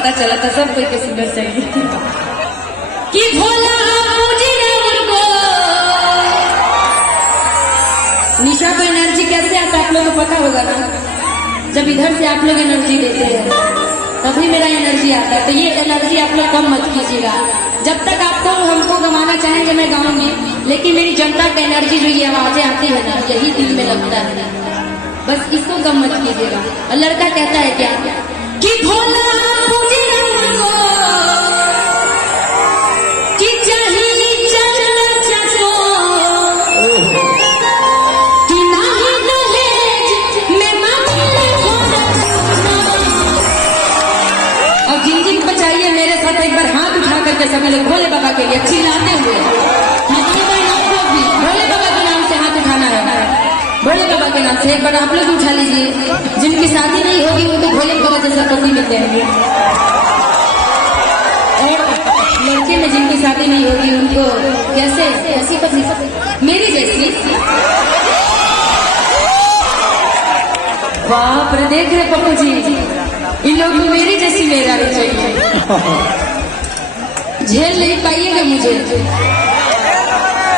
पता चला था सब कोई के सिंगर चाहिए कि भोला मुझे उनको निशा को एनर्जी कैसे आता है आप लोगों को पता होगा ना। जब इधर से आप लोग एनर्जी देते हैं तभी मेरा एनर्जी आता है। तो ये एनर्जी आप लोग कम मत कीजिएगा। जब तक आपको हमको गवाना चाहेंगे मैं गाऊंगी, लेकिन मेरी जनता का एनर्जी जो ये आवाजें आती है ना यही दिल में लगता है। बस इसको कम मत कीजिएगा। और लड़का कहता है क्या कि भोला मुझे उनको कि चाहिए चलना चको कि नहीं दहेज मैं मांगने को और जिन जिन को चाहिए मेरे साथ एक बार हाथ उठा करके सब लोग भोले बाबा के लिए चिल्लाते हुए भोले बाबा के नाम से हाथ उठाना है। भोले बाबा के नाम से एक बार आप लोग उठा लीजिए। जिनकी शादी नहीं होगी वो तो भोले बाबा जैसा पति मिलते हैं। और लड़के में जिनकी शादी नहीं होगी उनको कैसे ऐसी पत्नी मेरी जैसी। बाप रे देख रहे पप्पू जी इन लोग को मेरी जैसी मेरा भी चाहिए। झेल नहीं पाइएगा मुझे।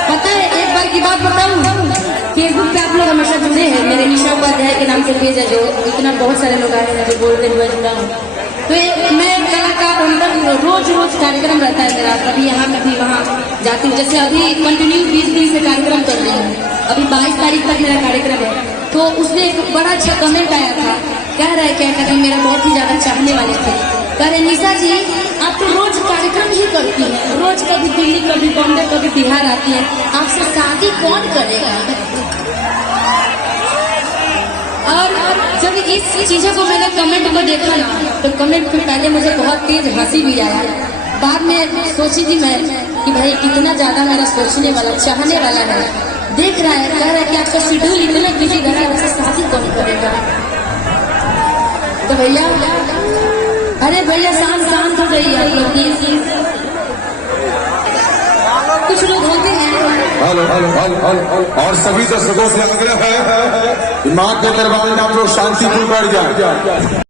पता है एक बार की बात बताऊं, फेसबुक पे आप लोग हमेशा जुड़े हैं मेरे निशा उपाध्याय के नाम से पेज है जो इतना बहुत सारे लोग आए हैं जो बोलते हुए जुड़ा हूँ। तो मैं कलाकार मतलब रोज रोज कार्यक्रम रहता है मेरा, कभी यहाँ कभी वहाँ जाती हूँ। जैसे अभी कंटिन्यू 20 दिन से कार्यक्रम कर रही हूँ। अभी 22 तारीख तक मेरा कार्यक्रम है। तो उसमें एक बड़ा अच्छा कमेंट आया था, कह रहा है क्या कहते मेरा बहुत ही ज्यादा चाहने वाले थे। कह रहे निशा जी आप तो रोज कार्यक्रम ही करती हैं, रोज कभी दिल्ली कभी बॉम्बे कभी बिहार आती है, आपसे शादी कौन करेगा। और जब इस चीजों को मैंने कमेंट को देखा ना तो कमेंट पे पहले मुझे बहुत तेज हंसी भी आया। बाद में सोची थी मैं कि भाई कितना ज्यादा मेरा सोचने वाला चाहने वाला है, देख रहा है कह रहा है कि आपका शेड्यूल इतना बिजी रहा है उससे शादी कौन करेगा। तो भैया अरे भैया शांत हो जाइए आप लोग। कुछ लोग होते हैं और सभी दर्शकों से आग्रह है मां के दरबार में आप लोग शांतिपूर्ण बैठ जाए।